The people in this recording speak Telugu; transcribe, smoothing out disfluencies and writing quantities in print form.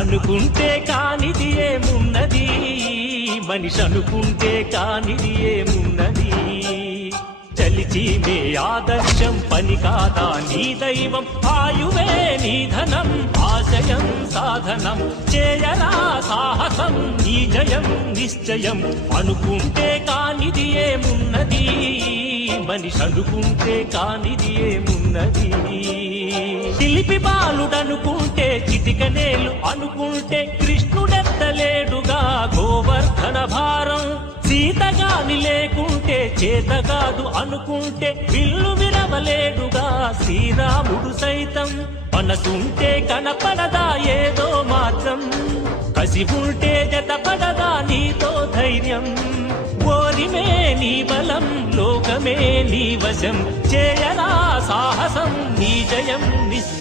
అనుకుంటే కానిది ఏమున్నది, మనిషి అనుకుంటే కానిది ఏమున్నది. చలిచి మే ఆదర్శం పని కాదా నీ దైవం, ఆయువే నీ ధనం ఆశయం సాధనం. చేయరా సాహసం నీ జయం నిశ్చయం. అనుకుంటే కానిది ఏమున్నది, మనిషి అనుకుంటే కానిది ఏమున్నది. శిల్పి బాలుడనుకుంటే చిటికనేలు అనుకుంటే కృష్ణుడెత్తలేడుగా గోవర్ధన భారం. సీతగాని లేకుంటే చేతగాదు అనుకుంటే విల్లు విరవలేడుగా శ్రీరాముడు సైతం. మనసుంటే కనపడదా ఏదో మార్గం, కసి ఉంటే జతపడదా నీతో ధైర్యం. ఓరిమే నీ బలం లోకమే నీ వశం, చేయరా సాహసం నీ జయం